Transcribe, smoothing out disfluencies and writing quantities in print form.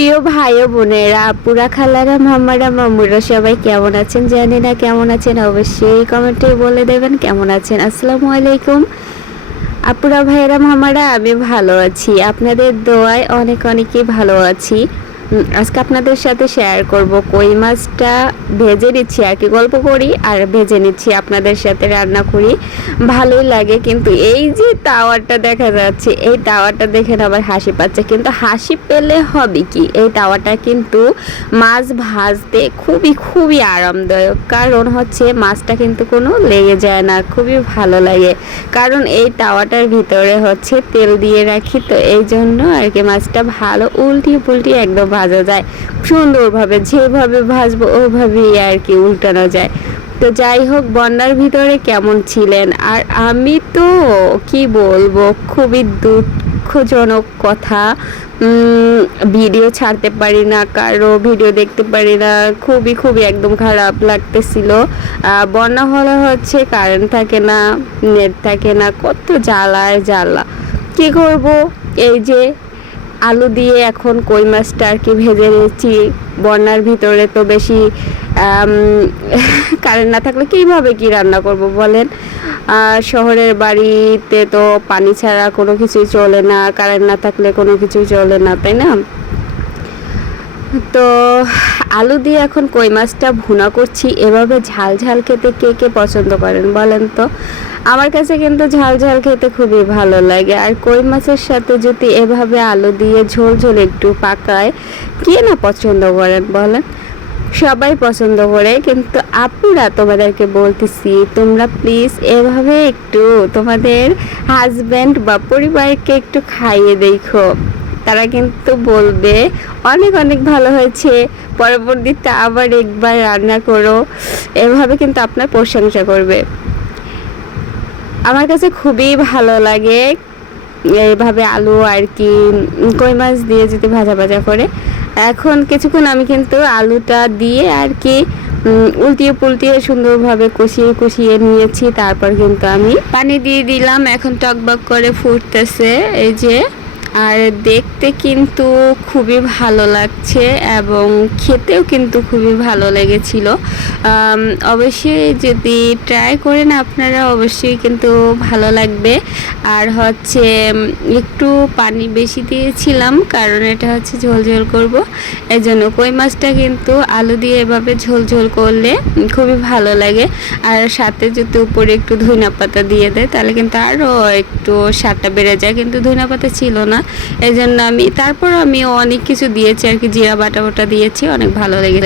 প্রিয় ভাই ও বোনেরা, আপুরা, খালারা, মামারা, মামুরা, সবাই কেমন আছেন? জানি না কেমন আছেন, অবশ্যই কমেন্টে বলে দেবেন কেমন আছেন। আসসালামু আলাইকুম আপুরা, ভাইয়েরা, মামারা, আমি ভালো আছি, আপনাদের দোয়ায় অনেক অনেকই ভালো আছি। আজকে আপনাদের সাথে শেয়ার করব কই মাছটা ভেজে নিচ্ছি আর কি, গল্প করি আর ভেজে নিচ্ছি, আপনাদের সাথে রান্না করি, ভালোই লাগে। কিন্তু এই যে তাওয়াটা দেখা যাচ্ছে, এই তাওয়াটা দেখে আবার হাসি পাচ্ছে, কিন্তু হাসি পেলে হবে কি, এই তাওয়াটা কিন্তু মাছ ভাজতে খুবই খুবই আরামদায়ক। কারণ হচ্ছে মাছটা কিন্তু কোনো লেগে যায় না, খুবই ভালো লাগে। কারণ এই তাওয়াটার ভিতরে হচ্ছে তেল দিয়ে রাখি, তো এই জন্য আর কি মাছটা ভালো উল্টিয়ে পুল্টিয়ে একদম ভাজা যায় সুন্দরভাবে, যেভাবে ভাজবো ওভাবেই আর কি উল্টানো যায়। তো যাই হোক, বন্যার ভিতরে কেমন ছিলেন? আর আমি তো কি বলবো, খুবই দুঃখজনক কথা, ভিডিও ছাড়তে পারি না, কারো ভিডিও দেখতে পারি না, খুবই খুবই একদম খারাপ লাগতেছিল। বন্যা হলে হচ্ছে কারেন্ট থাকে না, নেট থাকে না, কত জ্বালা আর জ্বালা। কী করব, এই যে আলু দিয়ে এখন কই মাছটা আর কি ভেজে নিচ্ছি। বন্যার ভিতরে তো বেশি কারেন্ট না থাকলে কীভাবে কি রান্না করব বলেন? শহরের বাড়িতে তো পানি ছাড়া কোনো কিছুই চলে না, কারেন্ট না থাকলে কোনো কিছুই চলে না, তাই না? তো আলু দিয়ে এখন কই মাছটা ভুনা করছি। এভাবে ঝাল ঝাল খেতে কে কে পছন্দ করেন বলেন তো? আমার কাছে কিন্তু ঝাল ঝাল খেতে খুবই ভালো লাগে। আর কই মাছের সাথে যদি এভাবে আলু দিয়ে ঝোল ঝোল একটু পাকায়, কে না পছন্দ করেন বলেন? সবাই পছন্দ করে। কিন্তু আপুরা, তোমাদেরকে বলতেছি, তোমরা প্লিজ এভাবে একটু তোমাদের হাজব্যান্ড বা পরিবারকে একটু খাইয়ে দেখো, তারা কিন্তু বলবে অনেক অনেক ভালো হয়েছে, পরবর্তীতে আবার একবার রান্না করো, এভাবে কিন্তু আপনার প্রশংসা করবে। আমার কাছে খুবই ভালো লাগে এইভাবে আলু আর কি কই মাছ দিয়ে যদি ভাজা ভাজা করে। এখন কিছুক্ষণ আমি কিন্তু আলুটা দিয়ে আর কি উল্টিয়ে পুলটিয়ে সুন্দরভাবে কষিয়ে কষিয়ে নিয়েছি। তারপর কিন্তু আমি পানি দিয়ে দিলাম, এখন টকবক করে ফুটতেছে এই যে। আর দেখতে কিন্তু খুবই ভালো লাগছে এবং খেতেও কিন্তু খুবই ভালো লেগেছিল। অবশ্যই যদি ট্রাই করেন আপনারা, অবশ্যই কিন্তু ভালো লাগবে। আর হচ্ছে একটু পানি বেশি দিয়েছিলাম, কারণ এটা হচ্ছে ঝোল ঝোল করব, এই জন্য। কই মাছটা কিন্তু আলু দিয়ে এভাবে ঝোল ঝোল করলে খুবই ভালো লাগে। আর সাথে যদি উপরে একটু ধনিয়া পাতা দিয়ে দেয়, তাহলে কিন্তু আরও একটু স্বাদটা বেড়ে যায়। কিন্তু ধনিয়া পাতা ছিল না, এই জন্য তারপর আমি অনেক কিছু দিয়েছি আর কি, জিরা বাটা বাটা দিয়েছি, অনেক ভালো লেগেছে।